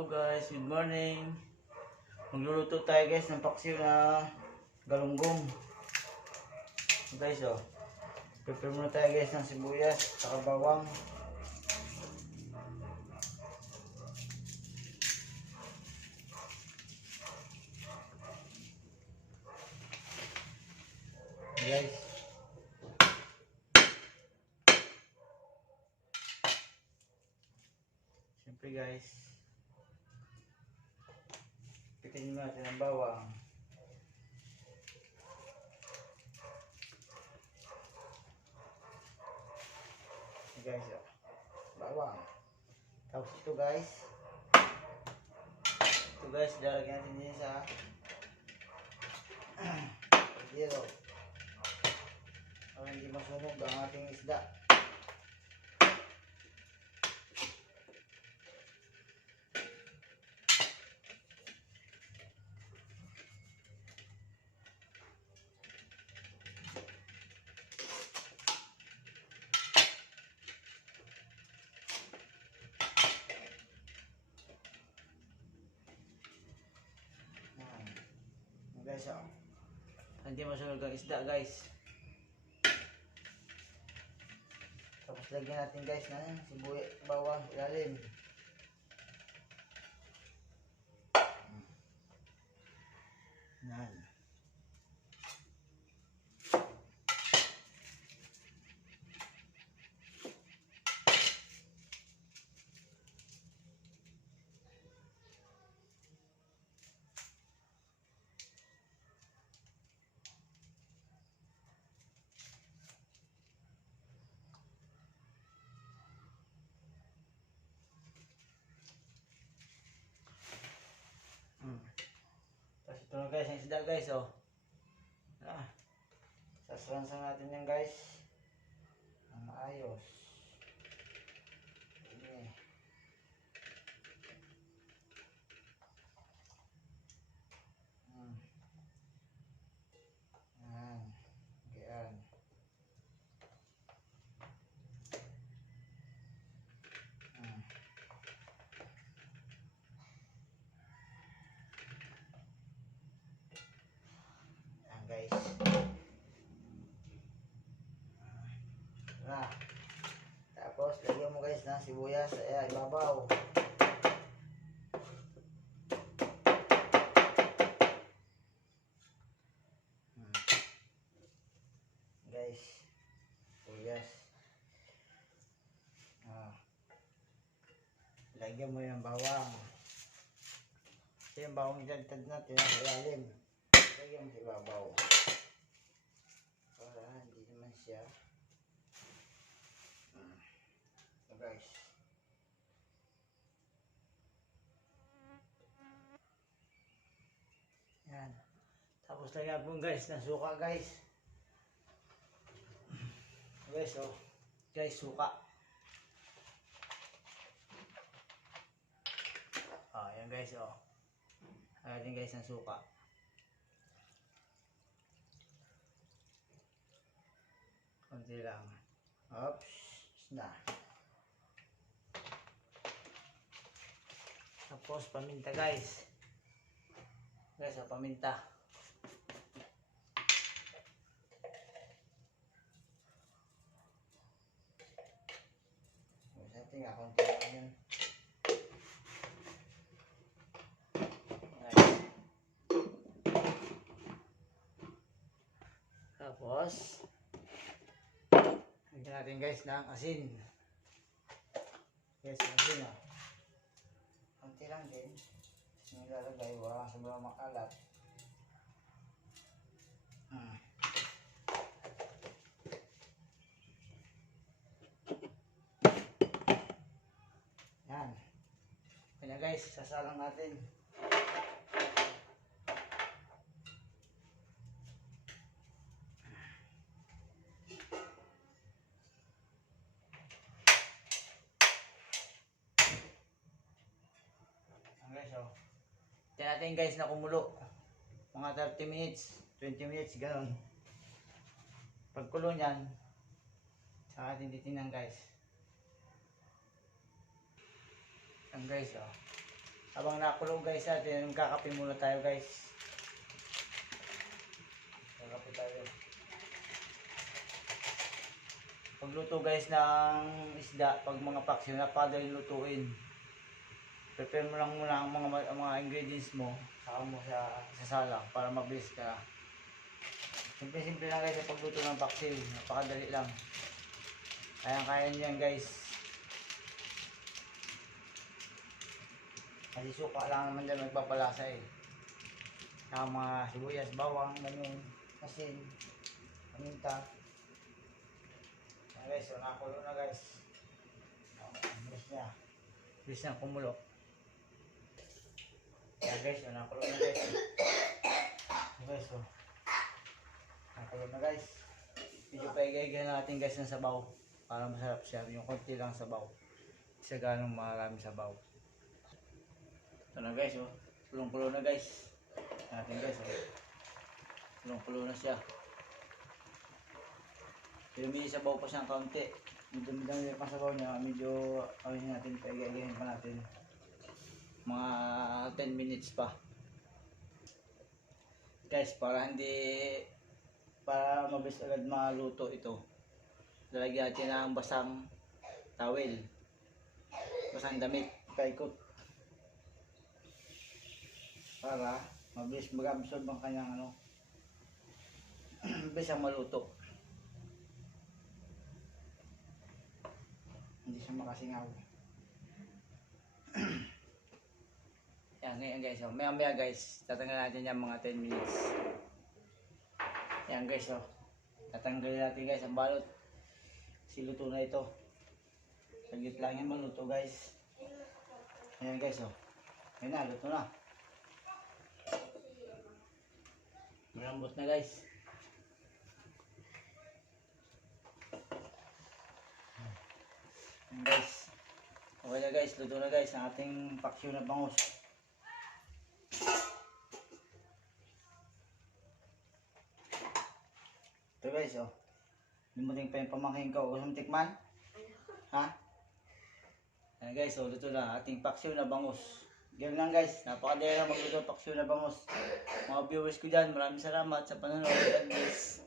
Hello guys, good morning. Magluluto tayo guys ng paksiw na galunggong. Guys prepare muna tayo guys ng sibuyas saka bawang. Guys, siyempre guys, pitin natin ang bawang. Guys, bawang. Tapos ito guys, lalagyan natin din sa zero para hindi masunog ang ating isda. Guys, hindi masunog ang isda guys. Tapos lagyan natin guys ng sibuyas, bawang ilalim. Yan. Tapos ito na guys ang isda guys sasalansan natin yan guys ang maayos. Guys, tapos lagyan mo guys ng sibuyas sa ibabaw. Guys, sibuyas, lagyan mo yung bawang. Ito yung bawang idagdag natin sa ilalim. Lagyan mo sa ibabaw para hindi naman siya so guys, yan. Tapos lagyan po guys ng suka guys. Guys, suka. Yan guys lagyan guys ng suka. Konti lang. Oops, na. Tapos paminta guys. Paminta. Konti lang yan. Tapos lagyan natin guys ng asin. Guys, asin konti lang din. Nilalagay, wala sobrang makalat. Yan. Kaya guys, sasalang natin. Tignan natin guys na kumulo. Mga 30 minutes, 20 minutes, gano'n. Pagkulo niyan, saka atin titingnan guys. Yan guys Habang nakulo guys natin, kakape muna tayo guys. Kakape tayo. Pagluto guys ng isda, pag mga paksiw, napakadaling lutuin. Prepare mo lang muna ang mga ingredients mo, saka mo sa salang para mabilis ka. Simple-simple lang guys sa pagluto ng paksiw, napakadali lang. Kaya niyan guys. Kasi suka lang naman dyan magpapalasa eh. Saka mga sibuyas, bawang, ganyan, asin, paminta. Guys, so nakulo na guys. Bilis niya. Bilis niya kumulo. Ayan guys, so nakulo na guys. Guys, so nakulo na guys. Medyo paigay-igay natin guys ng sabaw. Para masarap siya. Yung konti lang sabaw. Isa ganong marami sabaw. Ito na guys, oh. Kulong-kulo na guys. Natin guys, oh. Kulong-kulo na siya. Pero may sabaw pa siyang kaunti. Medyo madami pa sabaw niya. Medyo awin natin, paigay-igayin pa natin. Mga 10 minutes pa. Guys, para mabilis agad maluto ito. Lalagyan natin ng basang towel. Basang damit. Paikot. Para mabilis mag-absorb ang kanyang mabilis ang maluto. Hindi siya makasingaw. Yan, ngayon guys, oh. Maya guys, tatanggalin natin yan mga 10 minutes. Yan guys, oh. Tatanggalin natin guys ang balot. Kasi luto na ito. Saglit lang yan maluto guys. Ayan guys, oh. Ayan na, luto na. Malambot na guys. Ayan guys. Okay na guys, luto na guys ang ating paksiw na bangus. Ito guys, oh. Limutin pa yung pamangkin ko. Gusto mo tikman? Ha? Ayan guys, oh, luto na ating paksiw na bangus. Ganyan lang guys, napakadali lang magluto paksiw na bangus. Mga viewers ko dyan, maraming salamat sa panonood. God bless.